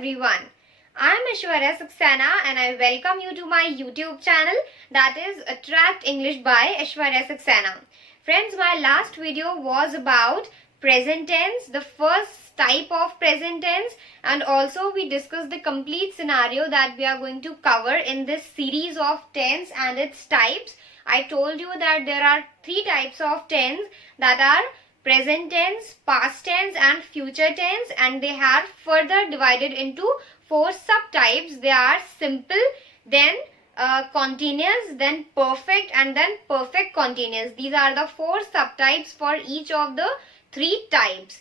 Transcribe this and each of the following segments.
everyone. I am Aishwarya Saxena and I welcome you to my YouTube channel, that is Attract English by Aishwarya Saxena. Friends, my last video was about present tense, the first type of present tense, and also we discussed the complete scenario that we are going to cover in this series of tense and its types. I told you that there are three types of tense, that are present tense, past tense and future tense, and they are further divided into four subtypes. They are simple, then continuous, then perfect, and then perfect continuous. These are the four subtypes for each of the three types.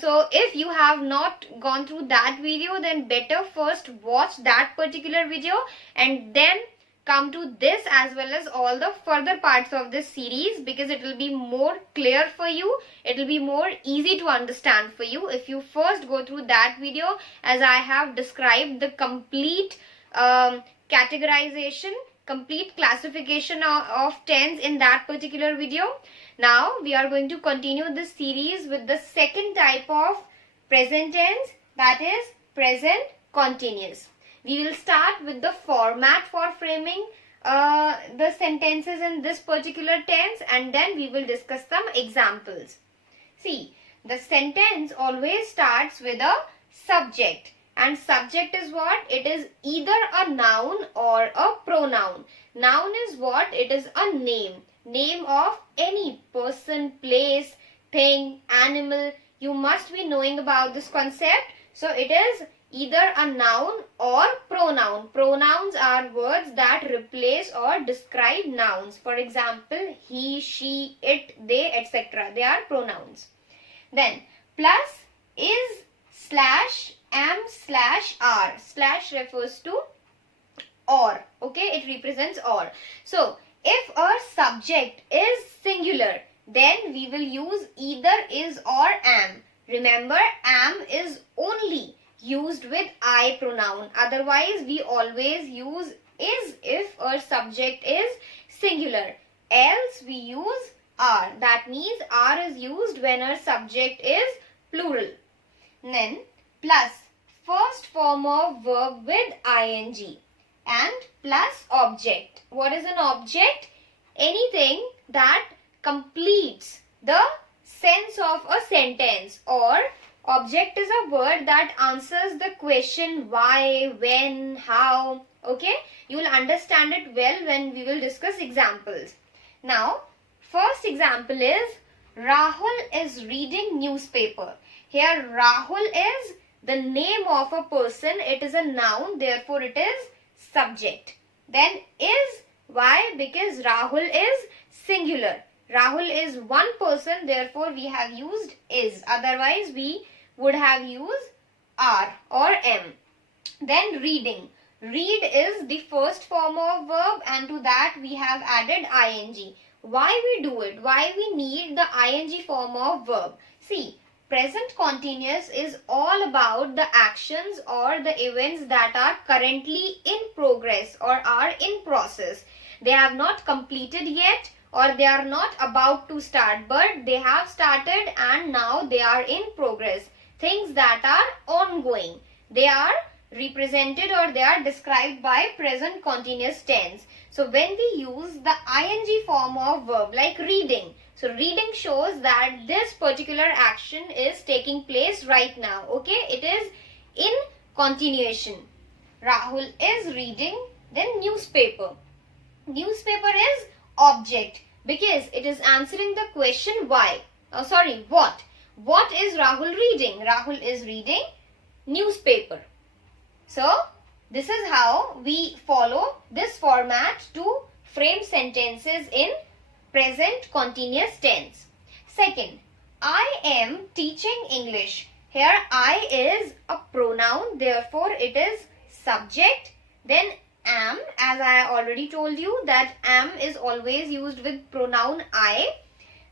So if you have not gone through that video, then better first watch that particular video and then come to this as well as all the further parts of this series, because it will be more clear for you. It will be more easy to understand for you if you first go through that video, as I have described the complete categorization, complete classification of tense in that particular video. Now we are going to continue this series with the second type of present tense, that is present continuous. We will start with the format for framing the sentences in this particular tense, and then we will discuss some examples. See, the sentence always starts with a subject, and subject is what? It is either a noun or a pronoun. Noun is what? It is a name of any person, place, thing, animal. You must be knowing about this concept. So it is either a noun or pronoun. Pronouns are words that replace or describe nouns. For example, he, she, it, they, etc. They are pronouns. Then plus, is, slash, am, slash, are. Slash refers to or. Okay, it represents or. So if a subject is singular, then we will use either is or am. Remember, am is only used with I pronoun. Otherwise, we always use is if our subject is singular. Else, we use are. That means are is used when our subject is plural. Then, plus, first form of verb with ing, and plus object. What is an object? Anything that completes the sense of a sentence, or object is a word that answers the question why, when, how. Okay, you will understand it well when we will discuss examples. Now, first example is Rahul is reading newspaper. Here Rahul is the name of a person. It is a noun, therefore it is subject. Then is, why? Because Rahul is singular. Rahul is one person, therefore we have used is. Otherwise we would have used are or am. Then reading. Read is the first form of verb, and to that we have added ing. Why we do it? Why we need the ing form of verb? See, present continuous is all about the actions or the events that are currently in progress or are in process. They have not completed yet, or they are not about to start, but they have started and now they are in progress. Things that are ongoing. They are represented or they are described by present continuous tense. So when we use the ing form of verb like reading, so reading shows that this particular action is taking place right now. Okay, it is in continuation. Rahul is reading, then newspaper. Newspaper is object because it is answering the question why. What? What is Rahul reading? Rahul is reading newspaper. So, this is how we follow this format to frame sentences in present continuous tense. Second, I am teaching English. Here, I is a pronoun, therefore it is subject. Then am, as I already told you that am is always used with pronoun I.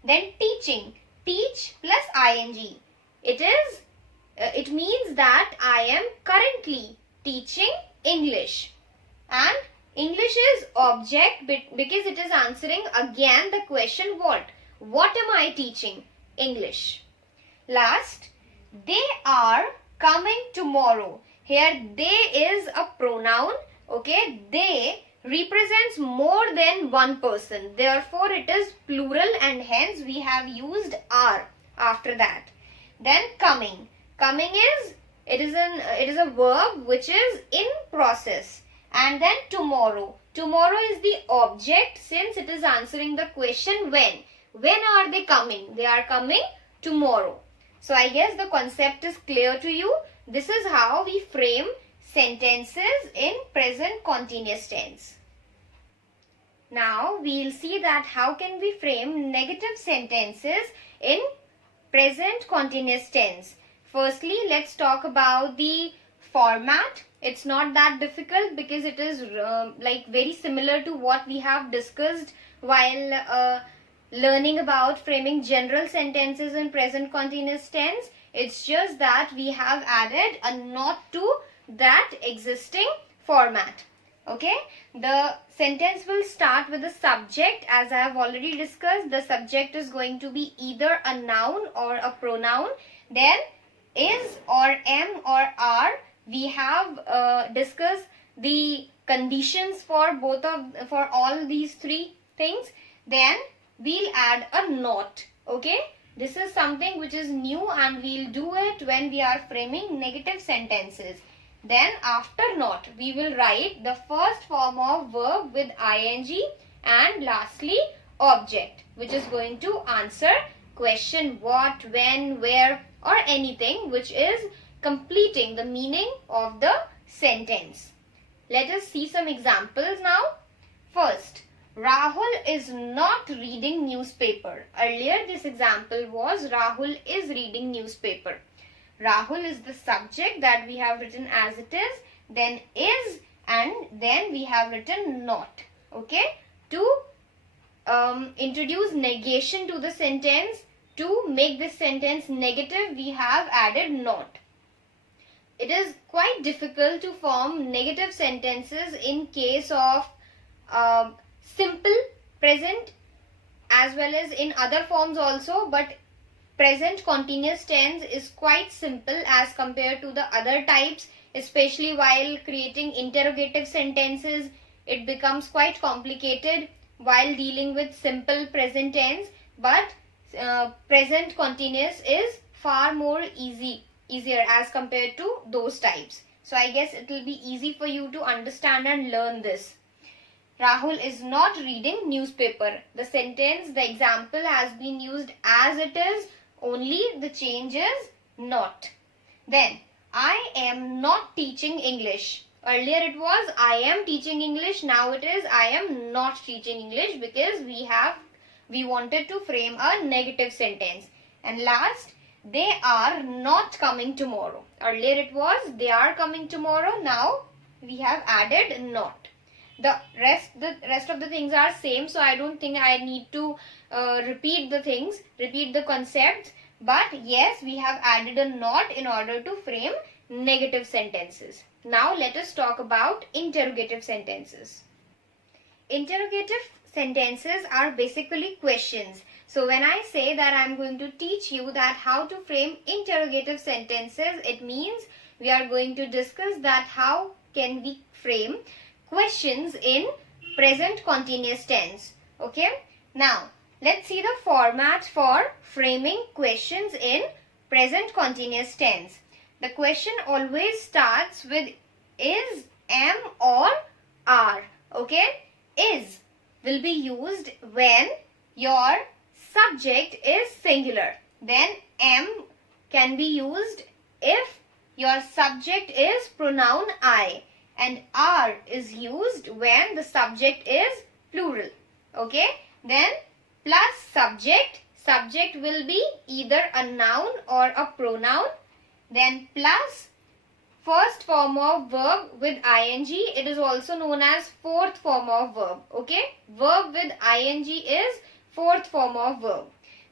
Then teaching. Teach plus ing. It means that I am currently teaching English. And English is object because it is answering again the question what? What am I teaching? English. Last, they are coming tomorrow. Here they is a pronoun. Okay, they represents more than one person. Therefore, it is plural and hence we have used are after that. Then coming. Coming is, it is a verb which is in process. And then tomorrow. Tomorrow is the object since it is answering the question when. When are they coming? They are coming tomorrow. So I guess the concept is clear to you. This is how we frame sentences in present continuous tense. Now we'll see that how can we frame negative sentences in present continuous tense. Firstly, let's talk about the format. It's not that difficult because it is like very similar to what we have discussed while learning about framing general sentences in present continuous tense. It's just that we have added a not to that existing format. Okay, the sentence will start with the subject. As I have already discussed, the subject is going to be either a noun or a pronoun. Then is or am or are. We have discussed the conditions for all these three things. Then we'll add a not. Okay, this is something which is new and we'll do it when we are framing negative sentences. Then after not, we will write the first form of verb with ing and lastly object, which is going to answer question what, when, where or anything which is completing the meaning of the sentence. Let us see some examples now. First, Rahul is not reading newspaper. Earlier this example was Rahul is reading newspaper. Rahul is the subject that we have written as it is, then is, and then we have written not. Okay, to introduce negation to the sentence, to make this sentence negative, we have added not. It is quite difficult to form negative sentences in case of simple present as well as in other forms also, but present continuous tense is quite simple as compared to the other types, especially while creating interrogative sentences. It becomes quite complicated while dealing with simple present tense, but present continuous is far more easier as compared to those types. So I guess it will be easy for you to understand and learn this. Rahul is not reading newspaper. The sentence, the example has been used as it is, only the change is not. Then, I am not teaching English. Earlier it was I am teaching English. Now it is I am not teaching English because we wanted to frame a negative sentence. And last, they are not coming tomorrow. Earlier it was they are coming tomorrow. Now we have added not. The rest of the things are same, so I don't think I need to repeat the concepts. But yes, we have added a not in order to frame negative sentences. Now let us talk about interrogative sentences. Interrogative sentences are basically questions. So when I say that I am going to teach you that how to frame interrogative sentences, it means we are going to discuss that how can we frame questions in present continuous tense. Okay, now let's see the format for framing questions in present continuous tense. The question always starts with is, am or are. Okay, is will be used when your subject is singular. Then am can be used if your subject is pronoun I. And are is used when the subject is plural. Okay, then plus subject. Subject will be either a noun or a pronoun. Then plus first form of verb with ing. It is also known as fourth form of verb. Okay, verb with ing is fourth form of verb.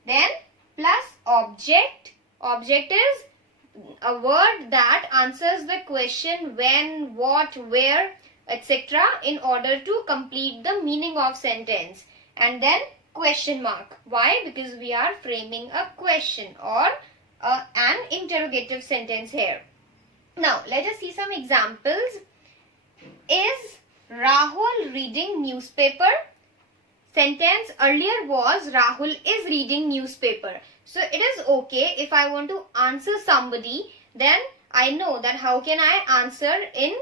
Then plus object. Object is a word that answers the question when, what, where, etc. in order to complete the meaning of sentence. And then question mark. Why? Because we are framing a question or an interrogative sentence here. Now, let us see some examples. Is Rahul reading newspaper? Sentence earlier was Rahul is reading newspaper. So it is okay if I want to answer somebody, then I know that how can I answer in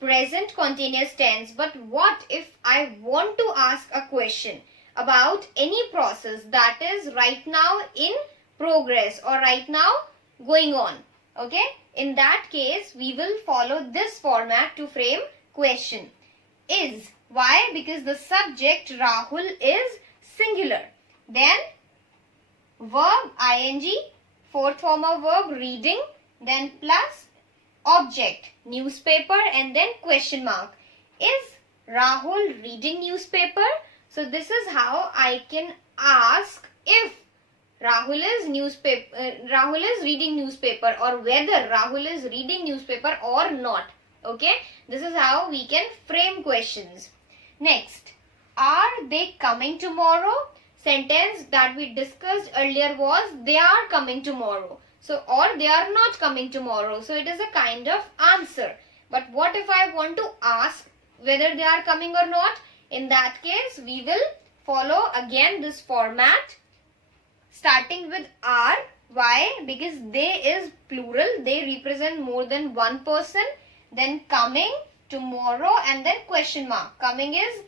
present continuous tense. But what if I want to ask a question about any process that is right now in progress or right now going on? Okay, in that case we will follow this format to frame question. Is. Why? Because the subject Rahul is singular. Then verb ing, fourth form of verb reading, then plus object newspaper, and then question mark. Is Rahul reading newspaper? So this is how I can ask if Rahul is reading newspaper, or whether Rahul is reading newspaper or not. Okay, this is how we can frame questions. Next, are they coming tomorrow? Sentence that we discussed earlier was they are coming tomorrow. So, or they are not coming tomorrow. So, it is a kind of answer. But what if I want to ask whether they are coming or not? In that case, we will follow again this format starting with are. Why? Because they is plural. They represent more than one person. Then coming, tomorrow, and then question mark. Coming is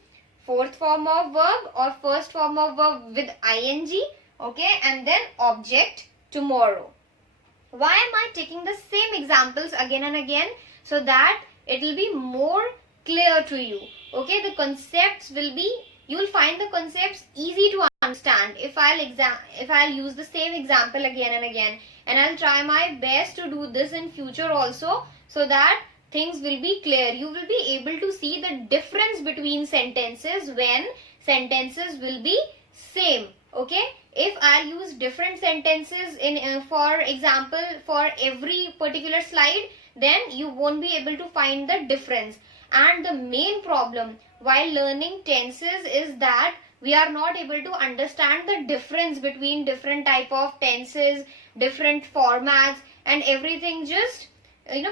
fourth form of verb or first form of verb with ing. Okay, and then object tomorrow. Why am I taking the same examples again and again? So that it will be more clear to you. Okay, the concepts will be, you will find the concepts easy to understand if I'll use the same example again and again, and I'll try my best to do this in future also, so that things will be clear. You will be able to see the difference between sentences when sentences will be same. Okay, if I'll use different sentences in for example for every particular slide, then you won't be able to find the difference. And the main problem while learning tenses is that we are not able to understand the difference between different type of tenses, different formats, and everything just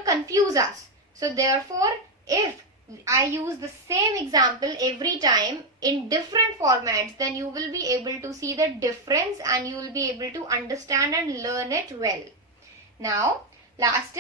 confuse us. So therefore, if I use the same example every time in different formats, then you will be able to see the difference and you will be able to understand and learn it well. Now, last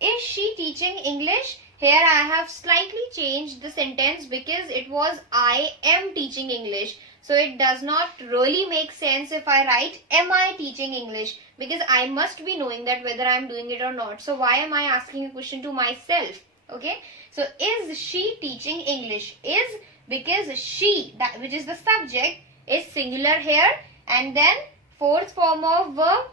is she teaching English? Here I have slightly changed the sentence because it was I am teaching English. So it does not really make sense if I write am I teaching English, because I must be knowing that whether I am doing it or not. So why am I asking a question to myself? Okay. So is she teaching English? Is because she, that which is the subject, is singular here, and then fourth form of verb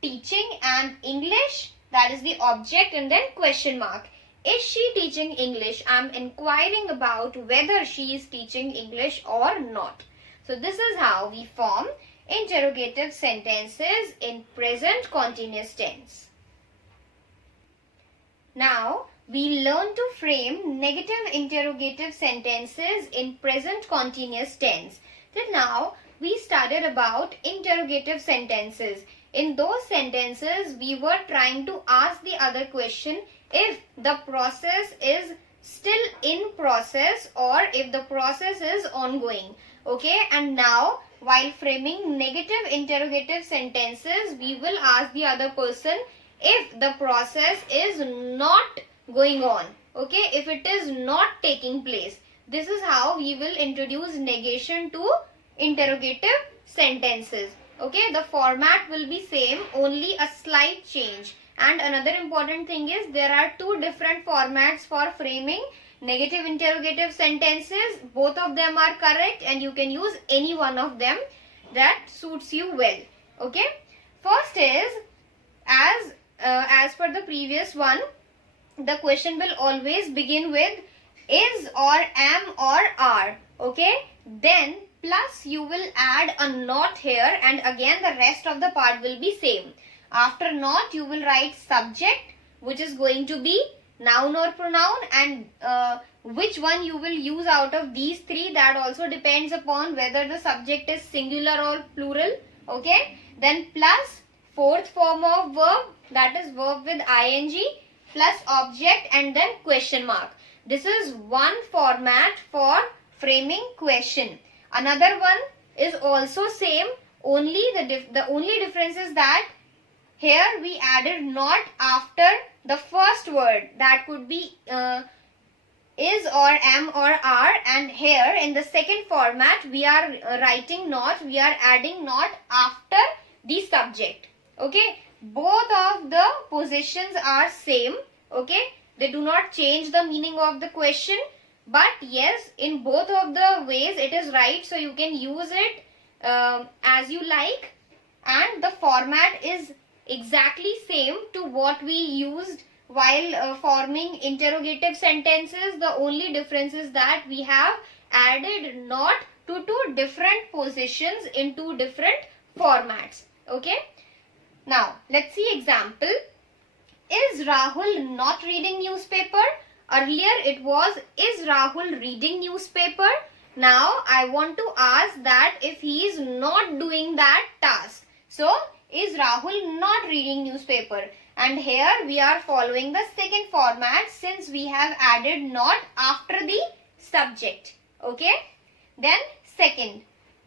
teaching and English, that is the object, and then question mark. Is she teaching English? I am inquiring about whether she is teaching English or not. So this is how we form interrogative sentences in present continuous tense. Now we learn to frame negative interrogative sentences in present continuous tense. Till now we studied about interrogative sentences. In those sentences we were trying to ask the other question if the process is still in process or if the process is ongoing. Okay, and now while framing negative interrogative sentences, we will ask the other person if the process is not going on. Okay, if it is not taking place. This is how we will introduce negation to interrogative sentences. Okay, the format will be same, only a slight change. And another important thing is there are two different formats for framing negative interrogative sentences. Both of them are correct and you can use any one of them that suits you well. Okay. First is as per the previous one, the question will always begin with is or am or are. Okay. Then plus you will add a not here, and again the rest of the part will be same. After not you will write subject, which is going to be noun or pronoun, and which one you will use out of these three, that also depends upon whether the subject is singular or plural. Okay. Then plus fourth form of verb, that is verb with ing. plus object and then question mark. This is one format for framing question. Another one is also same, only the only difference is that here we added not after the first word, that could be is or am or are, and here in the second format we are writing not, we are adding not after the subject. Okay, both of the positions are same. Okay, they do not change the meaning of the question, but yes, in both of the ways it is right, so you can use it as you like, and the format is exactly same to what we used while forming interrogative sentences. The only difference is that we have added not to two different positions in two different formats. Okay, now let's see example. Is Rahul not reading newspaper? Earlier it was, is Rahul reading newspaper? Now I want to ask that if he is not doing that task. So, is Rahul not reading newspaper? And here we are following the second format since we have added not after the subject. Okay. Then second,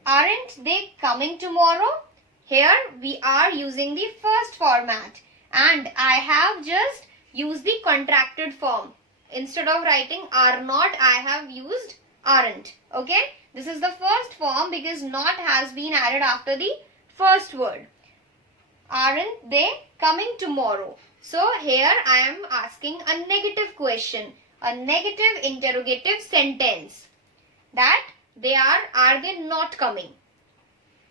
aren't they coming tomorrow? Here we are using the first format and I have just used the contracted form. Instead of writing are not, I have used aren't. Okay. This is the first form because not has been added after the first word. Aren't they coming tomorrow? So here I am asking a negative question, a negative interrogative sentence, that they are they not coming?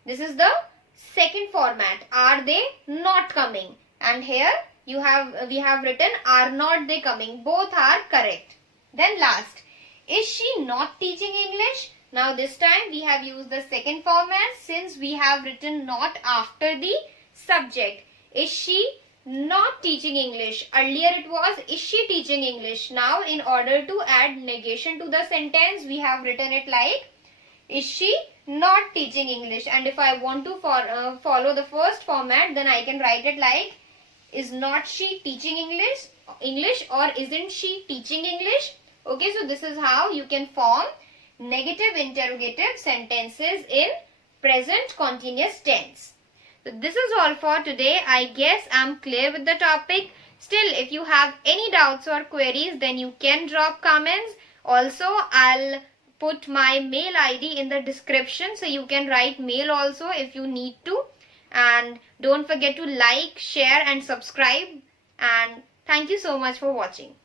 This is the second format, are they not coming? And here we have written are not they coming. Both are correct. Then last, is she not teaching English? Now this time we have used the second format since we have written not after the subject. Is she not teaching English? Earlier it was, is she teaching English? Now in order to add negation to the sentence, we have written it like, is she not teaching English? And if I want to follow the first format, then I can write it like, is not she teaching English or isn't she teaching English? Okay, so this is how you can form negative interrogative sentences in present continuous tense. So this is all for today. I guess I'm clear with the topic. Still, if you have any doubts or queries, then you can drop comments. Also, I'll put my mail ID in the description, so you can write mail also if you need to. And don't forget to like, share and subscribe. And thank you so much for watching.